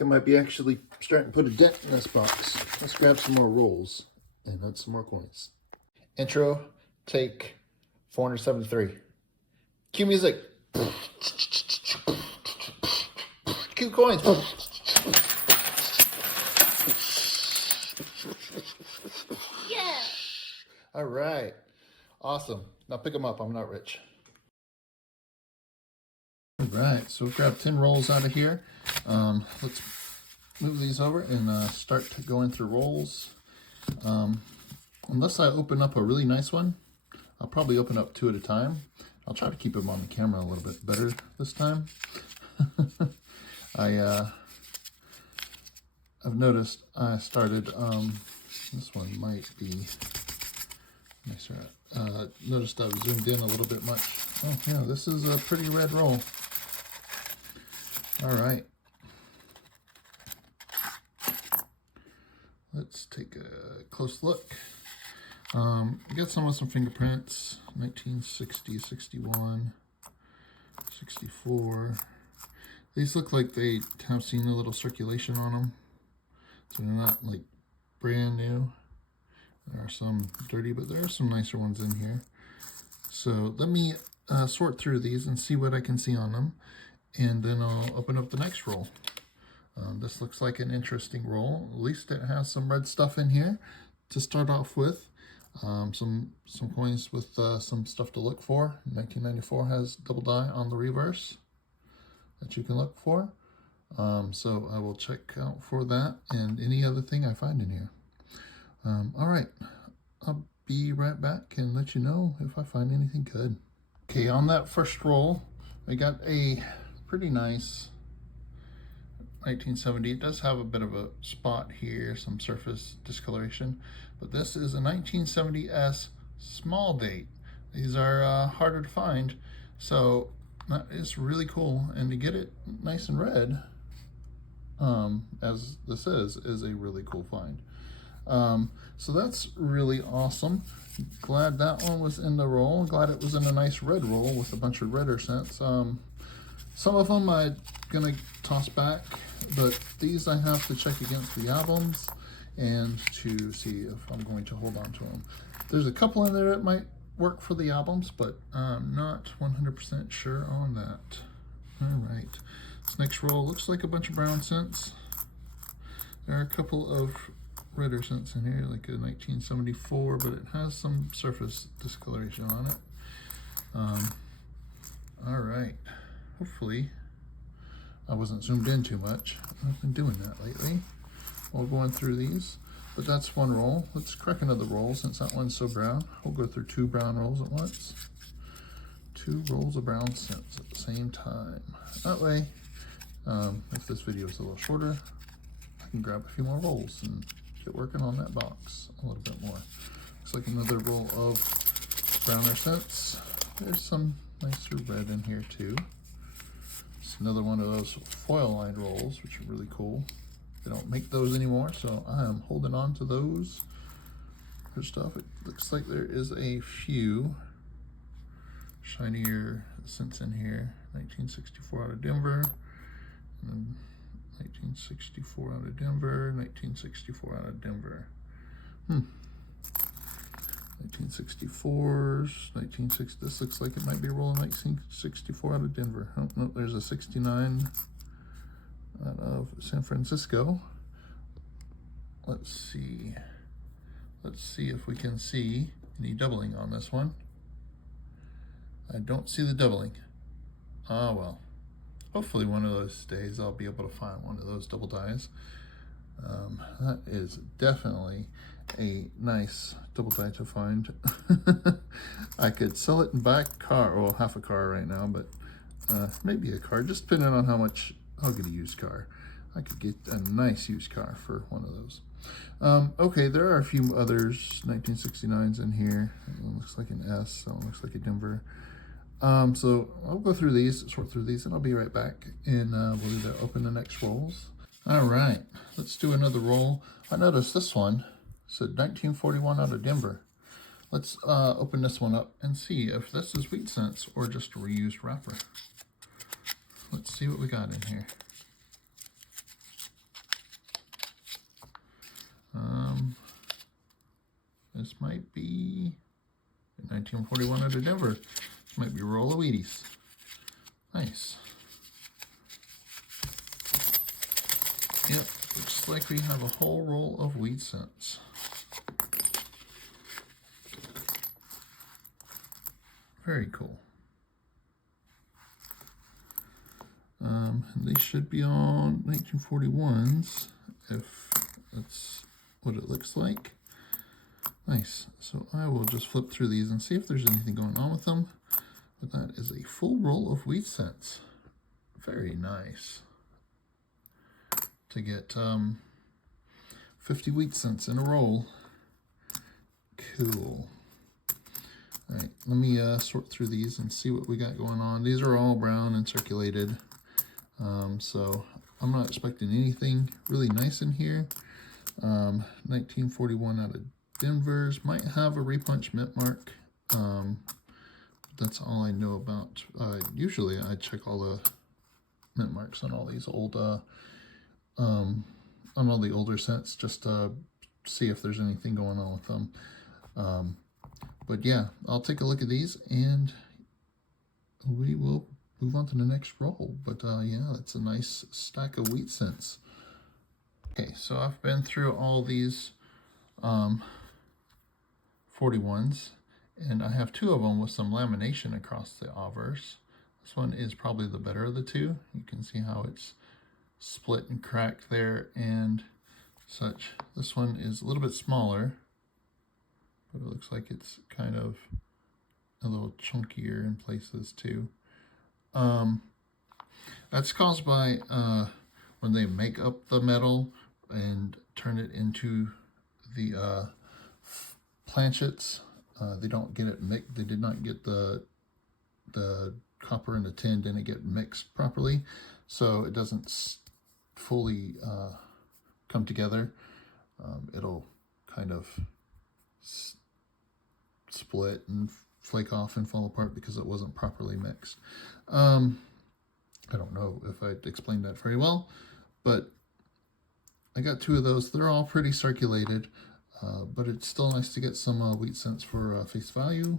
think I might be actually starting to put a dent in this box. Let's grab some more rolls and add some more coins. Intro, take 473. Cue music. Cue coins. Yeah. All right. Awesome. Now pick them up. I'm not rich. All right. So we've grabbed 10 rolls out of here. Let's move these over and start going through rolls. Unless I open up a really nice one, I'll probably open up 2 at a time. I'll try to keep them on the camera a little bit better this time. I've noticed I started, this one might be nicer. Noticed I've zoomed in a little bit much. Oh yeah, this is a pretty red roll. All right. Let's take a close look. We got some with some fingerprints, 1960, 61, 64. These look like they have seen a little circulation on them. So they're not like brand new. There are some dirty, but there are some nicer ones in here. So let me sort through these and see what I can see on them. And then I'll open up the next roll. This looks like an interesting roll. At least it has some red stuff in here to start off with. Some coins with some stuff to look for. 1994 has double die on the reverse that you can look for. So I will check out for that and any other thing I find in here. All right, I'll be right back and let you know if I find anything good. Okay, on that first roll, I got a pretty nice 1970. It does have a bit of a spot here, some surface discoloration, but this is a 1970S small date. These are harder to find, so that is really cool. And to get it nice and red, as this is a really cool find. So that's really awesome. Glad that one was in the roll. Glad it was in a nice red roll with a bunch of redder cents. Some of them I'm gonna toss back, but these I have to check against the albums and to see if I'm going to hold on to them. There's a couple in there that might work for the albums, but I'm not 100% sure on that. All right, this next roll looks like a bunch of brown cents. There are a couple of redder cents in here, like a 1974, but it has some surface discoloration on it. All right, hopefully I wasn't zoomed in too much. I've been doing that lately while going through these, but that's one roll. Let's crack another roll since that one's so brown. We'll go through 2 brown rolls at once. 2 rolls of brown cents at the same time. That way, if this video is a little shorter, I can grab a few more rolls and get working on that box a little bit more. Looks like another roll of browner cents. There's some nicer red in here too. It's another one of those foil lined rolls, which are really cool. They don't make those anymore, so I am holding on to those for stuff. It looks like there is a few shinier cents in here. 1964 out of Denver, and 1964 out of Denver, 1964 out of Denver. 1964s, 1960. This looks like it might be a roll of 1964 out of Denver. Oh, no, there's a 69 out of San Francisco. Let's see. Let's see if we can see any doubling on this one. I don't see the doubling. Ah, well. Hopefully one of those days I'll be able to find one of those double dies. That is definitely a nice double die to find. I could sell it and buy a car, well, half a car right now, but maybe a car, just depending on how much I'll get a used car. I could get a nice used car for one of those. Okay, there are a few others, 1969s in here. That one looks like an S, that one looks like a Denver. So I'll go through these, sort through these, and I'll be right back, and we'll either open the next rolls. All right, let's do another roll. I noticed this one said 1941 out of Denver. Let's open this one up and see if this is wheat cents or just a reused wrapper. Let's see what we got in here. 1941 out of Denver. This might be a roll of Wheaties. Nice. Yep, looks like we have a whole roll of Weed Scents. Very cool. They should be on 1941s, if that's what it looks like. Nice. So I will just flip through these and see if there's anything going on with them. But that is a full roll of Weed Scents. Very nice. To get 50 Weed Scents in a roll. Cool. All right, let me sort through these and see what we got going on. These are all brown and circulated. So I'm not expecting anything really nice in here. 1941 out of Denver's might have a repunch mint mark. That's all I know about. Usually I check all the mint marks on all these old, on all the older scents, just to see if there's anything going on with them. But yeah, I'll take a look at these and we will move on to the next roll. But yeah, that's a nice stack of Weed Scents. Okay, so I've been through all these 41s, and I have two of them with some lamination across the obverse. This one is probably the better of the two. You can see how it's split and cracked there and such. This one is a little bit smaller, but it looks like it's kind of a little chunkier in places too. That's caused by when they make up the metal and turn it into the planchets. They don't get it mixed. They did not get the copper and the tin didn't get mixed properly, so it doesn't fully come together. It'll kind of split and flake off and fall apart because it wasn't properly mixed. I don't know if I explained that very well, but I got two of those. They're all pretty circulated, but it's still nice to get some Weed Scents for face value.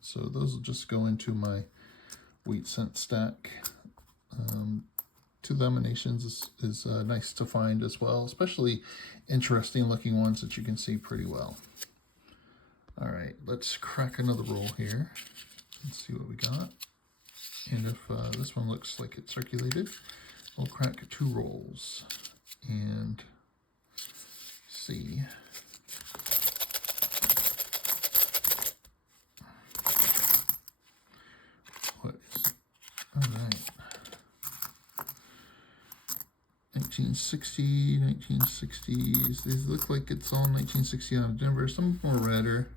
So those will just go into my Weed Scent stack. Two laminations is nice to find as well, especially interesting looking ones that you can see pretty well. All right, let's crack another roll here and see what we got. And if this one looks like it's circulated, we'll crack two rolls and see. What is, all right. 1960, 1960s. These look like it's all 1960 out of Denver. Some more redder,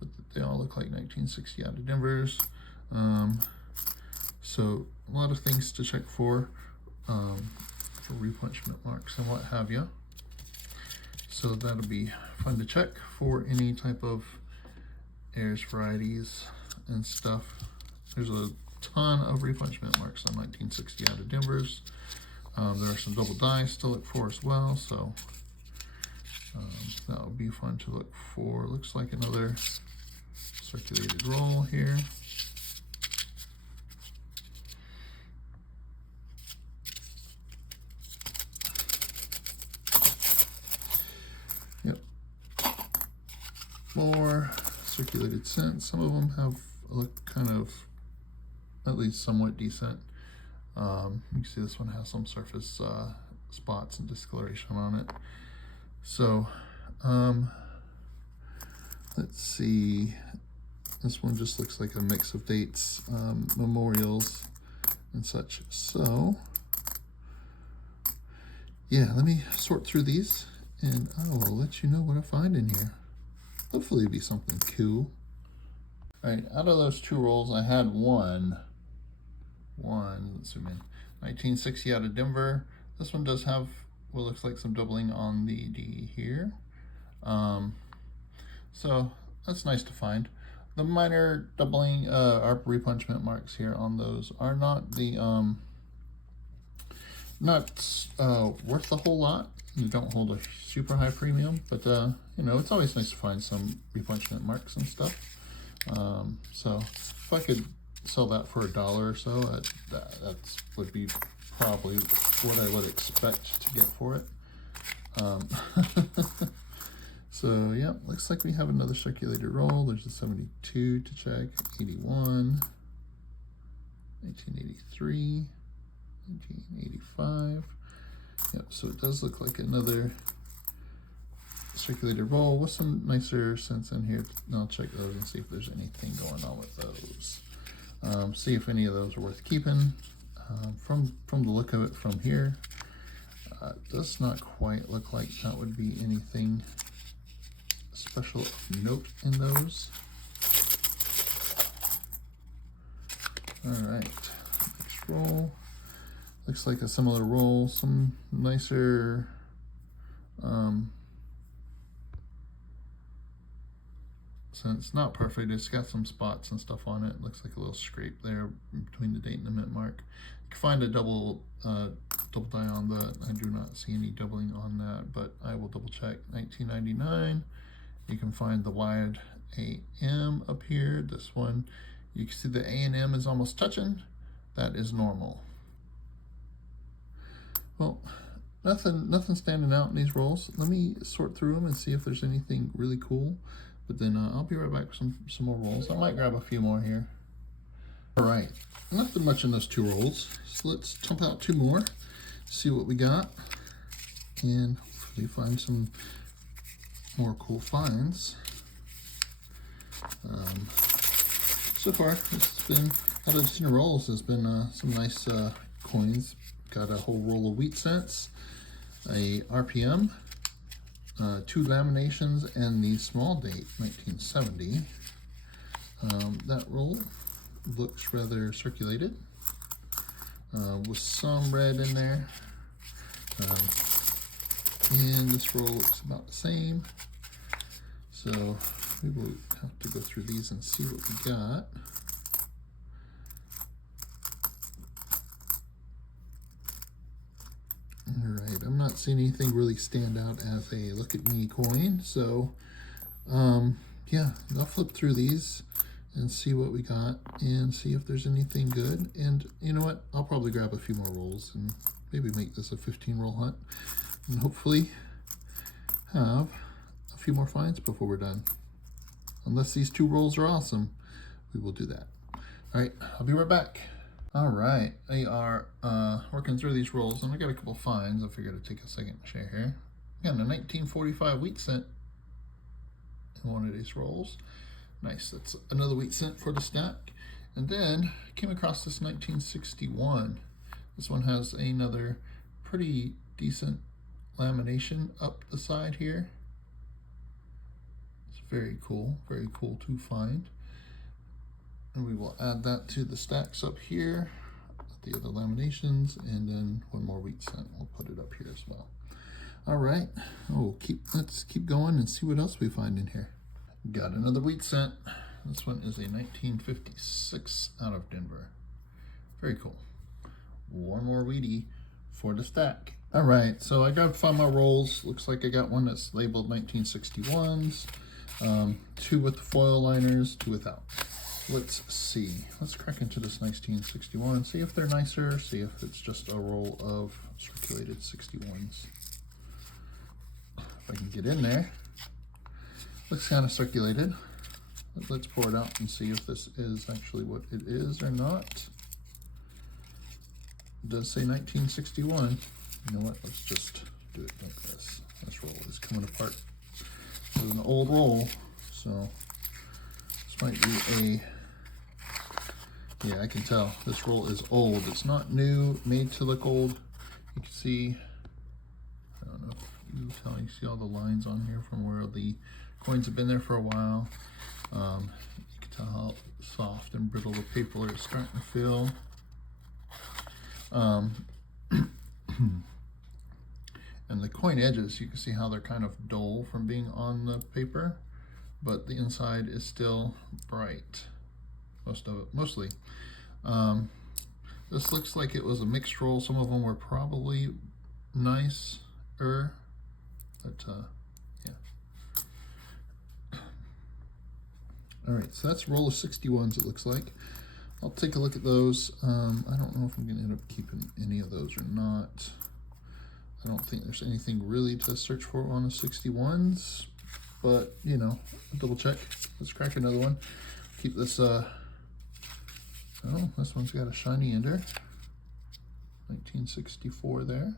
but they all look like 1960 out of Denver's. So a lot of things to check for repunch mint marks and what have you. So that'll be fun to check for any type of Ayers varieties and stuff. There's a ton of repunch mint marks on 1960 out of Denver's. There are some double dies to look for as well, so that will be fun to look for. Looks like another circulated roll here. Yep. More circulated scents. Some of them have look kind of at least somewhat decent. You can see this one has some surface spots and discoloration on it. So let's see, this one just looks like a mix of dates, memorials and such. So yeah, let me sort through these and I will let you know what I find in here. Hopefully it'll be something cool. All right, out of those two rolls I had one, let's zoom in, 1960 out of Denver. This one does have what looks like some doubling on the D here. So that's nice to find. The minor doubling are repunch mint marks here on those are not the worth a whole lot. You don't hold a super high premium, but you know, it's always nice to find some repunch mint marks and stuff. So if I could sell that for $1 or so, that's would be probably what I would expect to get for it. So yeah, looks like we have another circulated roll. There's a 72 to check, 81, 1983, 1985. Yep, so it does look like another circulated roll with some nicer scents in here. I'll check those and see if there's anything going on with those. See if any of those are worth keeping. From the look of it from here, it does not quite look like that would be anything special of note in those. All right, next roll. Looks like a similar roll, some nicer so it's not perfect. It's got some spots and stuff on it. Looks like a little scrape there between the date and the mint mark. You can find a double die on that. I do not see any doubling on that, but I will double check. 1999. You can find the wide AM up here. This one, you can see the A and M is almost touching. That is normal. Well, nothing standing out in these rolls. Let me sort through them and see if there's anything really cool. But then I'll be right back with some more rolls. I might grab a few more here. All right, nothing much in those 2 rolls. So let's dump out 2 more, see what we got, and hopefully find some more cool finds. So far, it's been, out of the 10 rolls, there's been some nice coins. Got a whole roll of wheat cents, a RPM, 2 laminations, and the small date 1970. That roll looks rather circulated, with some red in there. And this roll looks about the same. So we will have to go through these and see what we got. All right, I'm not seeing anything really stand out as a look at me coin. So yeah, I'll flip through these and see what we got and see if there's anything good. And you know what? I'll probably grab a few more rolls and maybe make this a 15 roll hunt and hopefully have a few more finds before we're done. Unless these 2 rolls are awesome, we will do that. All right, I'll be right back. All right, we are working through these rolls, and I got a couple finds. I figured it'd take a second to share here. Got a 1945 wheat cent in one of these rolls. Nice, that's another wheat cent for the stack. And then came across this 1961. This one has another pretty decent lamination up the side here. It's very cool to find. And we will add that to the stacks up here, the other laminations, and then one more wheat cent. We'll put it up here as well. All right, let's keep going and see what else we find in here. Got another wheat cent. This one is a 1956 out of Denver. Very cool. One more wheatie for the stack. All right, so I got 5 more rolls. Looks like I got one that's labeled 1961s, 2 with the foil liners, 2 without. Let's see. Let's crack into this 1961, see if they're nicer, see if it's just a roll of circulated 61s. If I can get in there. Looks kind of circulated. Let's pour it out and see if this is actually what it is or not. It does say 1961. You know what? Let's just do it like this. This roll is coming apart. This is an old roll, so this might be a... Yeah, I can tell this roll is old. It's not new, made to look old. You can see, I don't know if you can tell, you see all the lines on here from where the coins have been there for a while. You can tell how soft and brittle the paper is starting to feel. And the coin edges, you can see how they're kind of dull from being on the paper, but the inside is still bright. Mostly. This looks like it was a mixed roll. Some of them were probably nicer, but yeah. All right, so that's a roll of 61s, it looks like. I'll take a look at those. I don't know if I'm gonna end up keeping any of those or not. I don't think there's anything really to search for on the 61s, but you know, double check. Let's crack another one. Keep this, oh, this one's got a shiny ender. 1964 there.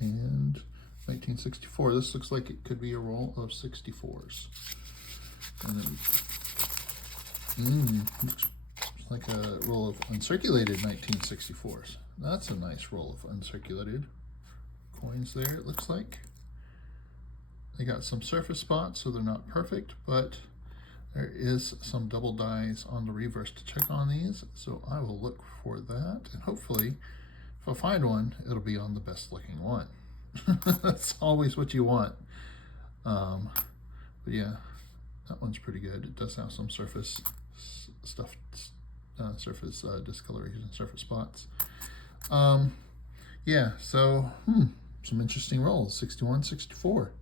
And 1964, this looks like it could be a roll of 64s. And then, looks like a roll of uncirculated 1964s. That's a nice roll of uncirculated coins there, it looks like. They got some surface spots, so they're not perfect, but there is some double dies on the reverse to check on these, so I will look for that, and hopefully, if I find one, it'll be on the best looking one. That's always what you want. But yeah, that one's pretty good. It does have some surface stuff, surface discoloration, surface spots. Yeah, so some interesting rolls. 61, 64.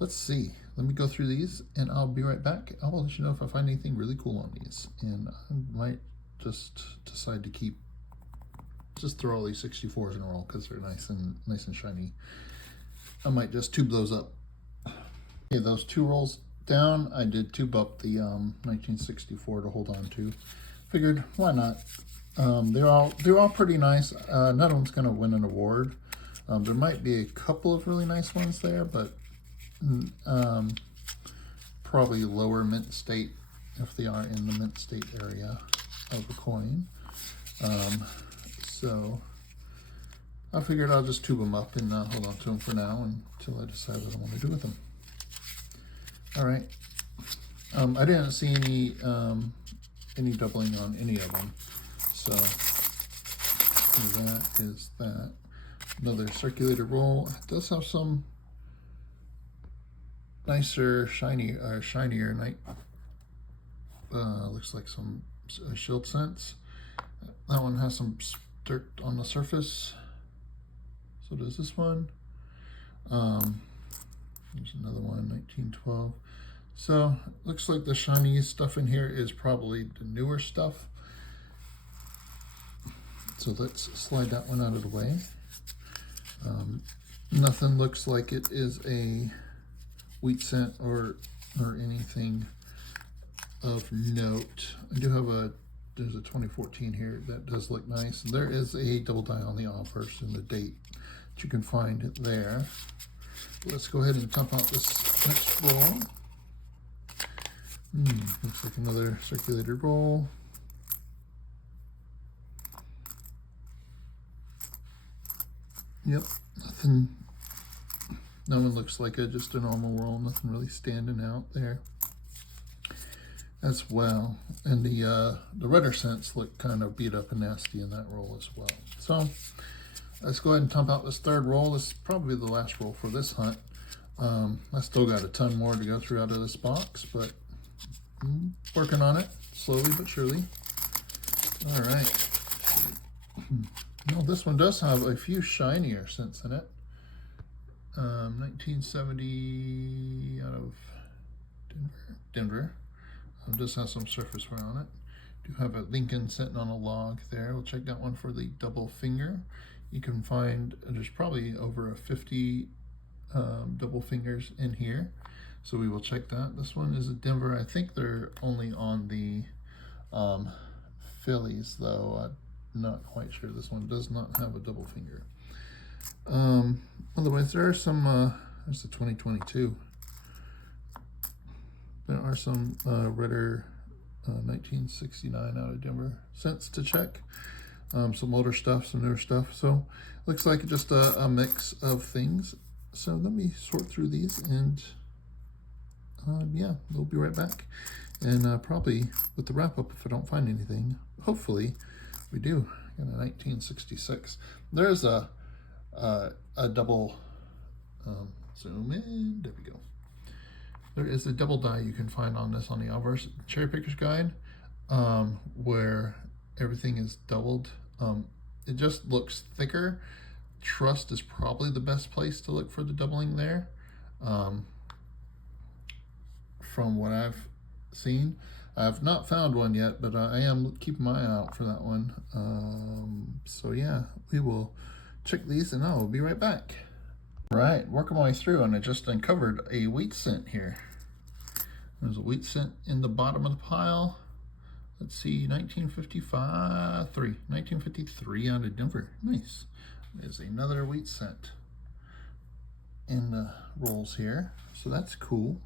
Let's see. Let me go through these, and I'll be right back. I will let you know if I find anything really cool on these, and I might just decide to keep. Just throw all these 64s in a roll because they're nice and shiny. I might just tube those up. Okay, those two rolls down, I did tube up the 1964 to hold on to. Figured, why not? They're all pretty nice. None one's gonna win an award. There might be a couple of really nice ones there, but probably lower mint state if they are in the mint state area of the coin. So I figured I'll just tube them up and hold on to them for now until I decide what I want to do with them. All right. I didn't see any doubling on any of them. So that is that. Another circulated roll. It does have some nicer, shinier night. Looks like some shield scents. That one has some dirt on the surface. So does this one. There's another one, 1912. So looks like the shiny stuff in here is probably the newer stuff. So let's slide that one out of the way. Nothing looks like it is a wheat scent or anything of note. I do have there's a 2014 here that does look nice. There is a double die on the obverse and the date that you can find there. Let's go ahead and dump out this next roll. Looks like another circulated roll. Yep, nothing. No one looks like just a normal roll. Nothing really standing out there as well. And the redder scents look kind of beat up and nasty in that roll as well. So let's go ahead and dump out this third roll. This is probably the last roll for this hunt. I still got a ton more to go through out of this box, but I'm working on it slowly but surely. All right. Well, this one does have a few shinier scents in it. 1970 out of Denver. Does have some surface wear on it. Do have a Lincoln sitting on a log there. We'll check that one for the double finger. You can find there's probably over 50 double fingers in here, so we will check that. This one is a Denver. I think they're only on the Phillies though. I'm not quite sure. This one does not have a double finger. Otherwise, there are some. There's the 2022. There are some redder 1969 out of Denver scents to check. Some older stuff, some newer stuff. So looks like just a mix of things. So let me sort through these, and yeah, we'll be right back. And probably with the wrap up if I don't find anything. Hopefully we do. Got a 1966. There's a double. Zoom in. There we go. There is a double die you can find on this on the Alvarez Cherry Picker's Guide, where everything is doubled. It just looks thicker. Trust is probably the best place to look for the doubling there. from what I've seen. I've not found one yet, but I am keeping my eye out for that one. So yeah, we will check these and I'll be right back. Right, working my way through, and I just uncovered a wheat cent here. There's a wheat cent in the bottom of the pile. Let's see, 1953 out of Denver. Nice. There's another wheat cent in the rolls here, so that's cool.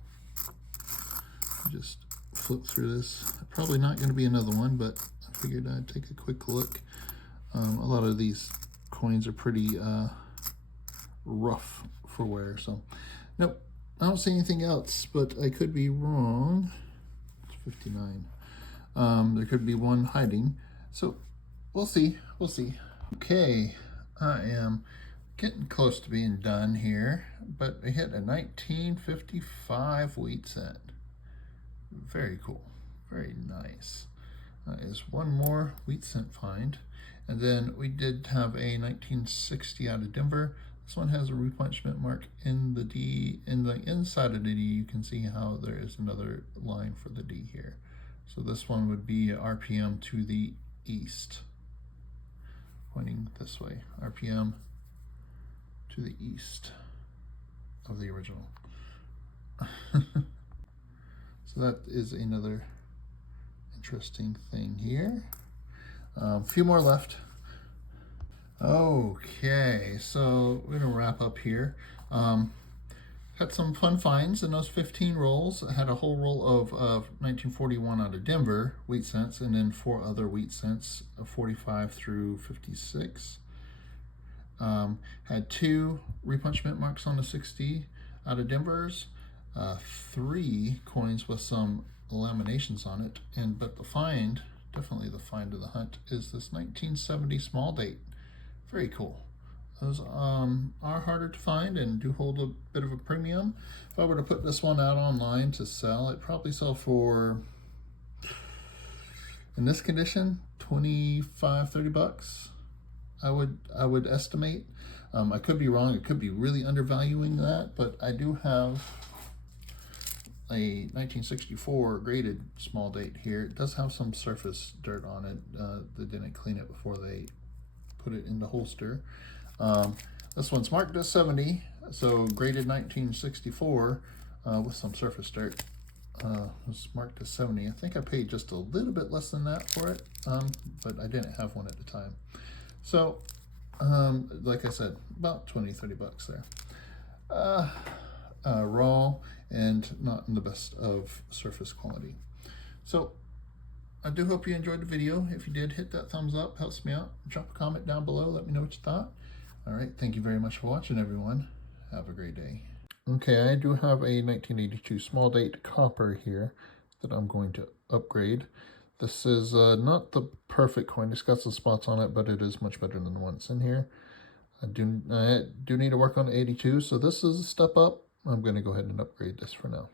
Just flip through this. Probably not going to be another one, but I figured I'd take a quick look. A lot of these coins are pretty rough for wear, so nope, I don't see anything else, but I could be wrong. It's 59. There could be one hiding, so we'll see. Okay, I am getting close to being done here, but I hit a 1955 wheat cent. Very cool, very nice. Is one more wheat cent find, and then we did have a 1960 out of Denver. This one has a replenishment mark in the D. In the inside of the D, you can see how there is another line for the D here. So this one would be RPM to the east, pointing this way. RPM to the east of the original. So that is another interesting thing here. A few more left. Okay, so we're gonna wrap up here. Had some fun finds in those 15 rolls. I had a whole roll of 1941 out of Denver wheat cents, and then 4 other wheat cents, 45 through 56. Had 2 replenishment marks on the 60 out of Denver's, 3 coins with some laminations on it, but the find, definitely the find of the hunt, is this 1970 small date. Very cool. Those are harder to find and do hold a bit of a premium. If I were to put this one out online to sell, it'd probably sell for, in this condition, 25, 30 bucks. I would estimate. I could be wrong. It could be really undervaluing that, but I do have a 1964 graded small date here. It does have some surface dirt on it. They didn't clean it before they put it in the holster. This one's marked as 70, so graded 1964 with some surface dirt. Was marked as 70. I think I paid just a little bit less than that for it, but I didn't have one at the time. So, like I said, about 20, 30 bucks there. Raw and not in the best of surface quality. So, I do hope you enjoyed the video. If you did, hit that thumbs up, helps me out. Drop a comment down below, let me know what you thought. All right, thank you very much for watching, everyone. Have a great day. Okay, I do have a 1982 small date copper here that I'm going to upgrade. This is not the perfect coin. It's got some spots on it, but it is much better than the ones in here. I do need to work on the 82, so this is a step up. I'm going to go ahead and upgrade this for now.